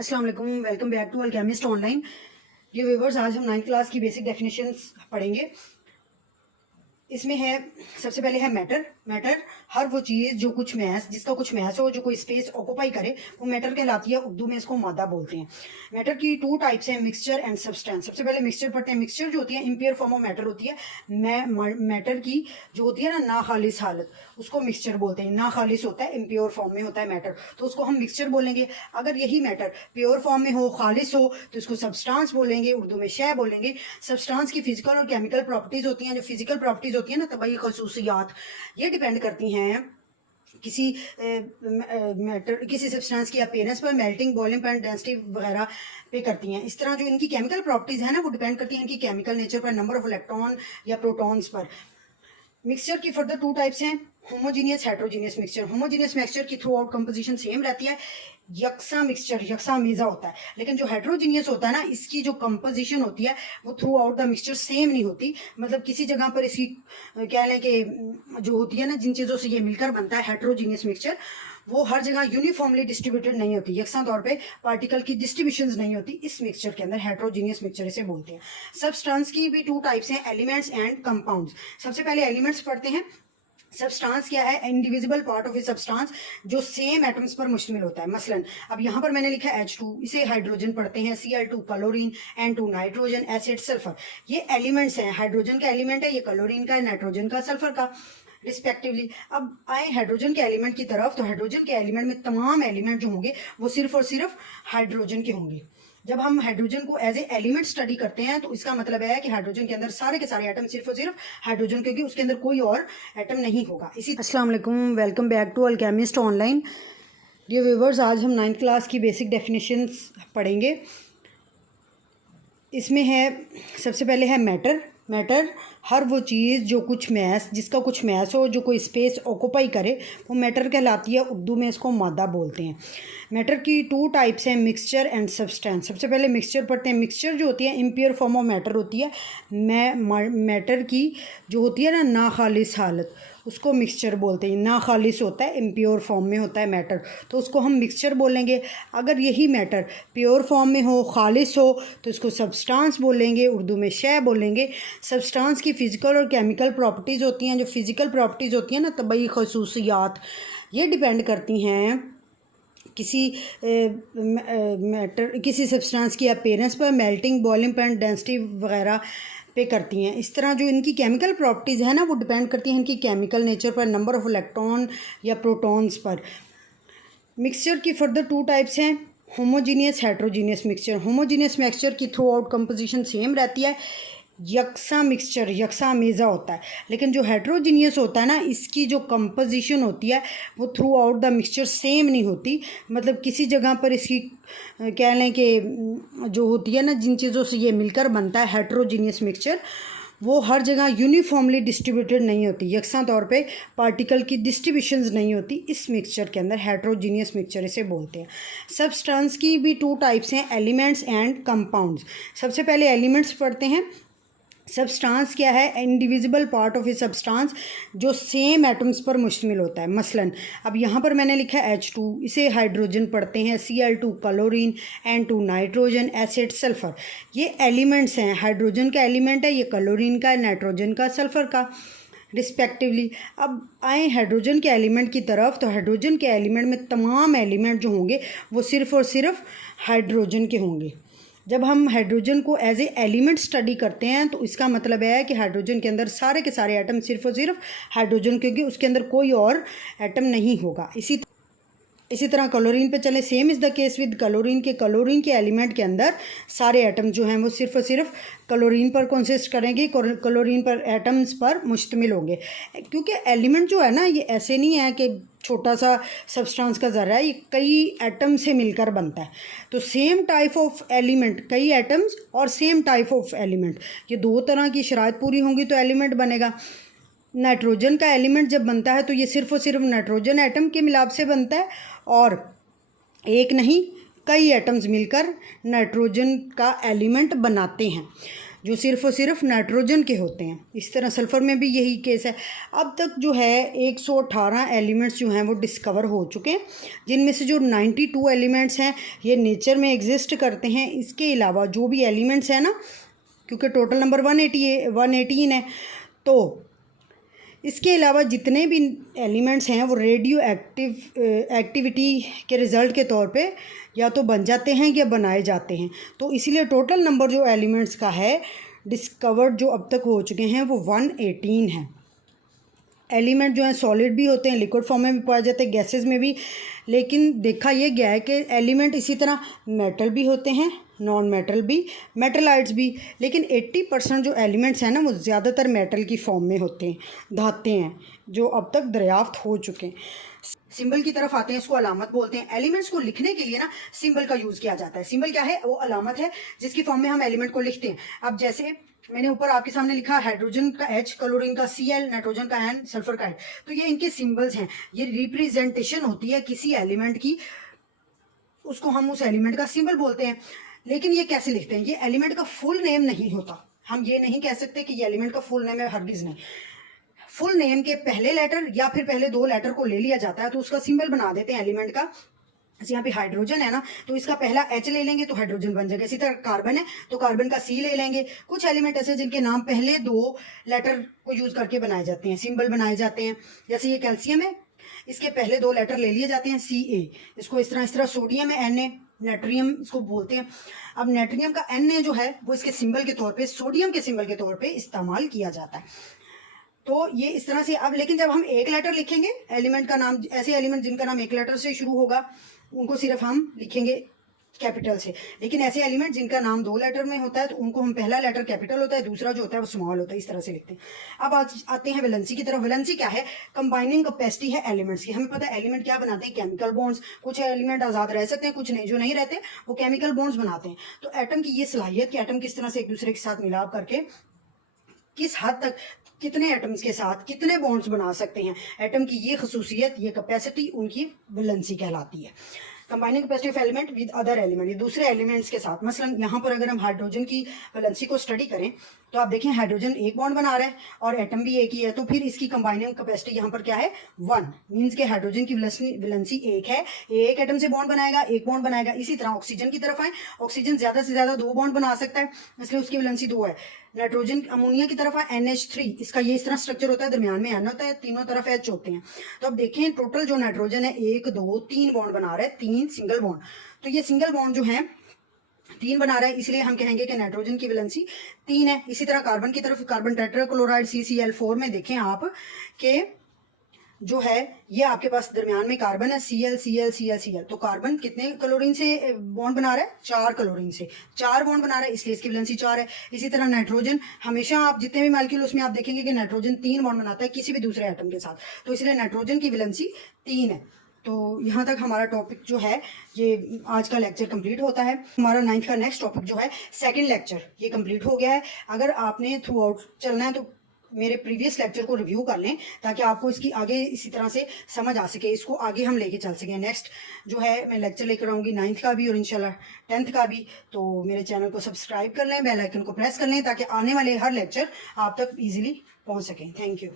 अस्सलाम वालेकुम, welcome back to Alchemist Online. ये व्यूवर्स, आज हम 9th क्लास की बेसिक डेफिनेशंस पढ़ेंगे। इसमें है, सबसे पहले है मैटर। मैटर हर वो चीज़ जो कुछ मैस, जिसका कुछ मैस हो, जो कोई स्पेस ऑक्यूपाई करे, वो मैटर कहलाती है। उर्दू में इसको मादा बोलते हैं। मैटर की टू टाइप्स हैं, मिक्सचर एंड सब्सटेंस। सबसे पहले मिक्सचर पढ़ते हैं। मिक्सचर जो होती है इम्प्योर फॉर्म ऑफ मैटर होती है। मैटर की जो होती है ना नाखालिस हालत, उसको मिक्सचर बोलते हैं। नाखालिस होता है, इम्प्योर फॉर्म में होता है मैटर, तो उसको हम मिक्सचर बोलेंगे। अगर यही मैटर प्योर फॉर्म में हो, खालिस हो, तो इसको सब्सटेंस बोलेंगे, उर्दू में शय बोलेंगे। सब्सटेंस की फिजिकल और केमिकल प्रॉपर्टीज होती हैं। जो फिजिकल प्रॉपर्टीज होती है ना, तबाही खसूसियात, ये डिपेंड करती हैं किसी मैटर, किसी सब्सटेंस की अपीयरेंस पर, मेल्टिंग, बॉइलिंग पॉइंट, डेंसिटी वगैरह पे करती हैं। इस तरह जो इनकी केमिकल प्रॉपर्टीज है ना, वो डिपेंड करती हैं इनकी केमिकल नेचर पर, नंबर ऑफ इलेक्ट्रॉन या प्रोटॉन्स पर। मिक्सचर की फर्दर टू टाइप्स हैं, homogeneous, heterogeneous mixture. Homogeneous mixture की थ्रू आउट कंपोजिशन सेम रहती है। यकसा मिक्सचर यकसा मेज़ा होता है। लेकिन जो हेट्रोजीनियस होता है ना, इसकी जो कंपोजिशन होती है वो through out the mixture same नहीं होती। मतलब किसी जगह पर इसकी क्या लें कि जो होती है ना, जिन चीज़ों से ये मिलकर बनता है हेट्रोजीनियस मिक्सचर, वो हर जगह यूनिफॉर्मली डिस्ट्रीब्यूटेड नहीं होती। यकसा तौर पे पार्टिकल की डिस्ट्रीब्यूशंस नहीं होती इस मिक्सचर के अंदर। हेट्रोजीनियस मिक्सचर इसे बोलते हैं। सब्सटेंस की भी टू टाइप्स हैं, एलिमेंट्स एंड कंपाउंड्स। सबसे पहले एलिमेंट्स पढ़ते हैं। सब्सटेंस क्या है? Indivisible part of a substance जो सेम एटम्स पर मुश्तमिल होता है। मसलन अब यहाँ पर मैंने लिखा है H2, इसे हाइड्रोजन पढ़ते हैं, Cl2 chlorine, N2 nitrogen, acid sulphur. ये एलिमेंट्स हैं। हाइड्रोजन का एलिमेंट है, ये क्लोरीन का है, नाइट्रोजन का, सल्फर का, रिस्पेक्टिवली। अब आए हाइड्रोजन के एलिमेंट की तरफ, तो हाइड्रोजन के एलिमेंट में तमाम एलिमेंट जो होंगे वो सिर्फ और सिर्फ हाइड्रोजन के होंगे। जब हम हाइड्रोजन को एज ए एलिमेंट स्टडी करते हैं, तो इसका मतलब है कि हाइड्रोजन के अंदर सारे के सारे एटम सिर्फ और सिर्फ हाइड्रोजन, क्योंकि उसके अंदर कोई और एटम नहीं होगा। इसी अस्सलाम वालेकुम, welcome back to Alchemist Online. Dear viewers, आज हम 9th क्लास की बेसिक डेफिनेशंस पढ़ेंगे। इसमें है, सबसे पहले है मैटर। मैटर हर वो चीज़ जो कुछ मैस, जिसका कुछ मैस हो, जो कोई स्पेस ऑक्यूपाई करे, वो मैटर कहलाती है। उर्दू में इसको मादा बोलते हैं। मैटर की टू टाइप्स हैं, मिक्सचर एंड सब्सटेंस। सबसे पहले मिक्सचर पढ़ते हैं। मिक्सचर जो होती है इम्प्योर फॉर्म ऑफ मैटर होती है। मैटर की जो होती है ना नाखालिस हालत, उसको मिक्सचर बोलते हैं। नाखालिस होता है, इम्प्योर फॉर्म में होता है मैटर, तो उसको हम मिक्सचर बोलेंगे। अगर यही मैटर प्योर फॉर्म में हो, खालिस हो, तो इसको सब्सटेंस बोलेंगे, उर्दू में शय बोलेंगे। सब्सटेंस की फिजिकल और केमिकल प्रॉपर्टीज़ होती हैं। जो फिजिकल प्रॉपर्टीज़ होती हैं ना, तबाही खसूसियात, ये डिपेंड करती हैं किसी मैटर, किसी सब्सटेंस की अपीयरेंस पर, मेल्टिंग, बॉइलिंग पॉइंट, डेंसिटी वगैरह पे करती हैं। इस तरह जो इनकी केमिकल प्रॉपर्टीज़ है ना, वो डिपेंड करती हैं इनकी केमिकल नेचर पर, नंबर ऑफ इलेक्ट्रॉन या प्रोटॉन्स पर। मिक्सचर की फर्दर टू टाइप्स हैं, homogeneous, heterogeneous mixture. Homogeneous mixture की थ्रू आउट कंपोजिशन सेम रहती है। यकसा मिक्सचर यकसा मेज़ा होता है। लेकिन जो हेट्रोजीनियस होता है ना, इसकी जो कंपोजिशन होती है वो through out the mixture same नहीं होती। मतलब किसी जगह पर इसकी कह लें कि जो होती है ना, जिन चीज़ों से ये मिलकर बनता है हेट्रोजीनियस मिक्सचर, वो हर जगह यूनिफॉर्मली डिस्ट्रीब्यूटेड नहीं होती। यकसा तौर पे पार्टिकल की डिस्ट्रीब्यूशंस नहीं होती इस मिक्सचर के अंदर। हेट्रोजीनियस मिक्सचर इसे बोलते हैं। सब्सटेंस की भी टू टाइप्स हैं, एलिमेंट्स एंड कंपाउंड्स। सबसे पहले एलिमेंट्स पढ़ते हैं। सब्सटेंस क्या है? Indivisible part of a substance जो सेम एटम्स पर मुश्तमिल होता है। मसलन अब यहाँ पर मैंने लिखा है H2, इसे हाइड्रोजन पढ़ते हैं, Cl2 chlorine, N2 nitrogen, acid sulphur. ये एलिमेंट्स हैं। हाइड्रोजन का एलिमेंट है, ये क्लोरीन का, नाइट्रोजन का, सल्फर का, रिस्पेक्टिवली। अब आए हाइड्रोजन के एलिमेंट की तरफ, तो हाइड्रोजन के एलिमेंट में तमाम एलिमेंट जो होंगे वो सिर्फ और सिर्फ हाइड्रोजन के होंगे। जब हम हाइड्रोजन को एज ए एलिमेंट स्टडी करते हैं, तो इसका मतलब है कि हाइड्रोजन के अंदर सारे के सारे एटम सिर्फ और सिर्फ हाइड्रोजन, क्योंकि उसके अंदर कोई और एटम नहीं होगा। इसी तरह क्लोरीन पे चले, same is the case with chlorine के एलिमेंट के अंदर सारे एटम जो हैं वो सिर्फ और सिर्फ क्लोरीन पर कंसिस्ट करेंगे, क्लोरीन पर एटम्स पर मुश्तमिल होंगे। क्योंकि एलिमेंट जो है ना, ये ऐसे नहीं है कि छोटा सा सब्सटेंस का ज़र्रा है, ये कई एटम से मिलकर बनता है। तो सेम टाइप ऑफ एलिमेंट, कई एटम्स और सेम टाइप ऑफ एलिमेंट, ये दो तरह की शराइत पूरी होंगी तो एलिमेंट बनेगा। नाइट्रोजन का एलिमेंट जब बनता है तो ये सिर्फ और सिर्फ नाइट्रोजन एटम के मिलाप से बनता है, और एक नहीं कई एटम्स मिलकर नाइट्रोजन का एलिमेंट बनाते हैं। जो सिर्फ और सिर्फ नाइट्रोजन के होते हैं। इस तरह सल्फ़र में भी यही केस है। अब तक जो है 118 एलिमेंट्स जो हैं वो डिस्कवर हो चुके हैं, जिनमें से जो 92 एलिमेंट्स हैं ये नेचर में एग्जिस्ट करते हैं। इसके अलावा जो भी एलिमेंट्स हैं ना, क्योंकि टोटल नंबर 118 है, तो इसके अलावा जितने भी एलिमेंट्स हैं वो रेडियो एक्टिविटी के रिज़ल्ट के तौर पे या तो बन जाते हैं या बनाए जाते हैं। तो इसीलिए टोटल नंबर जो एलिमेंट्स का है डिस्कवर्ड जो अब तक हो चुके हैं वो 118 हैं। एलिमेंट जो हैं सॉलिड भी होते हैं, लिक्विड फॉर्म में भी पाए जाते हैं, गैसेस में भी। लेकिन देखा यह गया है कि एलिमेंट इसी तरह मेटल भी होते हैं, नॉन मेटल भी, मेटलाइट्स भी। लेकिन 80% जो एलिमेंट्स हैं ना वो ज़्यादातर मेटल की फॉर्म में होते हैं, धातु हैं, जो अब तक दरियाफ्त हो चुके हैं। सिंबल की तरफ आते हैं, इसको अलामत बोलते हैं। एलिमेंट्स को लिखने के लिए ना सिंबल का यूज़ किया जाता है। सिंबल क्या है? वो अलामत है जिसकी फॉर्म में हम एलिमेंट को लिखते हैं। अब जैसे मैंने ऊपर आपके सामने लिखा हाइड्रोजन का H, क्लोरीन का Cl, नाइट्रोजन का N, सल्फर का H, तो ये इनके सिंबल्स हैं। ये रिप्रेजेंटेशन होती है किसी एलिमेंट की, उसको हम उस एलिमेंट का सिंबल बोलते हैं। लेकिन ये कैसे लिखते हैं? ये एलिमेंट का फुल नेम नहीं होता। हम ये नहीं कह सकते कि ये एलिमेंट का फुल नेम है, हरगिज़ नहीं। फुल नेम के पहले लेटर या फिर पहले 2 लेटर को ले लिया जाता है तो उसका सिंबल बना देते हैं एलिमेंट का। जैसे यहाँ पे हाइड्रोजन है ना, तो इसका पहला H ले लेंगे तो हाइड्रोजन बन जाएगा। इसी तरह कार्बन है तो कार्बन का C ले लेंगे। कुछ एलिमेंट ऐसे जिनके नाम पहले 2 लेटर को यूज़ करके बनाए जाते हैं, सिंबल बनाए जाते हैं। जैसे ये कैल्शियम है, इसके पहले 2 लेटर ले लिए जाते हैं Ca। इसको इस तरह सोडियम है Na, नेट्रियम इसको बोलते हैं। अब नेट्रियम का Na जो है वो इसके सिंबल के तौर पे, सोडियम के सिंबल के तौर पे इस्तेमाल किया जाता है। तो ये इस तरह से। अब लेकिन जब हम एक लेटर लिखेंगे एलिमेंट का नाम, ऐसे एलिमेंट जिनका नाम एक लेटर से शुरू होगा उनको सिर्फ हम लिखेंगे कैपिटल से। लेकिन ऐसे एलिमेंट जिनका नाम 2 लेटर में होता है तो उनको हम पहला लेटर कैपिटल होता है, दूसरा जो होता है वो स्मॉल होता है, इस तरह से लिखते हैं। अब आते हैं वैलेंसी की तरफ। वैलेंसी क्या है? कंबाइनिंग कैपेसिटी है एलिमेंट्स की। हमें पता है एलिमेंट क्या बनाते हैं? Chemical bonds. कुछ एलिमेंट आज़ाद रह सकते हैं, कुछ नहीं। जो नहीं रहते वो केमिकल बॉन्ड्स बनाते हैं। तो एटम की ये सलाहियत कि एटम किस तरह से एक दूसरे के साथ मिलाप करके किस हद तक कितने एटम्स के साथ कितने बॉन्ड्स बना सकते हैं, एटम की ये खसूसियत, ये कैपेसिटी उनकी वैलेंसी कहलाती है। Combining capacity of element with other element, ये दूसरे एलिमेंट्स के साथ। मसलन यहाँ पर अगर हम हाइड्रोजन की वैलेंसी को स्टडी करें तो आप देखें हाइड्रोजन एक बॉन्ड बना रहा है और एटम भी एक ही है, तो फिर इसकी कंबाइनिंग कैपेसिटी यहाँ पर क्या है? 1। मीन्स के हाइड्रोजन की वैलेंसी 1 है, एक एटम से बॉन्ड बनाएगा, एक बॉन्ड बनाएगा। इसी तरह ऑक्सीजन की तरफ आए, ऑक्सीजन ज़्यादा से ज़्यादा 2 बॉन्ड बना सकता है, इसलिए उसकी वैलेंसी 2 है। नाइट्रोजन अमोनिया की तरफ है NH3, इसका ये इस तरह स्ट्रक्चर होता है, दरमियान में N होता है, तीनों तरफ H होते हैं। तो अब देखें टोटल जो नाइट्रोजन है 1 2 3 बॉन्ड बना रहा है, 3 सिंगल बॉन्ड। तो ये सिंगल बॉन्ड जो है 3 बना रहा है, इसलिए हम कहेंगे कि नाइट्रोजन की वैलेंसी 3 है। इसी तरह कार्बन की तरफ, कार्बन टेट्राक्लोराइड CCl4 में देखें आप कि जो है ये आपके पास दरमियान में कार्बन है Cl, तो कार्बन कितने क्लोरीन से बॉन्ड बना रहा है? 4 क्लोरीन से 4 बॉन्ड बना रहा है, इसलिए इसकी वैलेंसी 4 है। इसी तरह नाइट्रोजन, हमेशा आप जितने भी मॉलिक्यूल उसमें आप देखेंगे कि नाइट्रोजन 3 बॉन्ड बनाता है किसी भी दूसरे एटम के साथ, तो इसलिए नाइट्रोजन की वैलेंसी 3 है। तो यहाँ तक हमारा टॉपिक जो है ये आज का लेक्चर कंप्लीट होता है। हमारा 9th का नेक्स्ट टॉपिक जो है सेकंड लेक्चर ये कंप्लीट हो गया है। अगर आपने थ्रू आउट चलना है तो मेरे प्रीवियस लेक्चर को रिव्यू कर लें ताकि आपको इसकी आगे इसी तरह से समझ आ सके, इसको आगे हम लेके चल सकें। नेक्स्ट जो है मैं लेक्चर लेकर आऊँगी 9th का भी और इंशाल्लाह 10th का भी। तो मेरे चैनल को सब्सक्राइब कर लें, बेल आइकन को प्रेस कर लें ताकि आने वाले हर लेक्चर आप तक ईजिली पहुँच सकें। Thank you.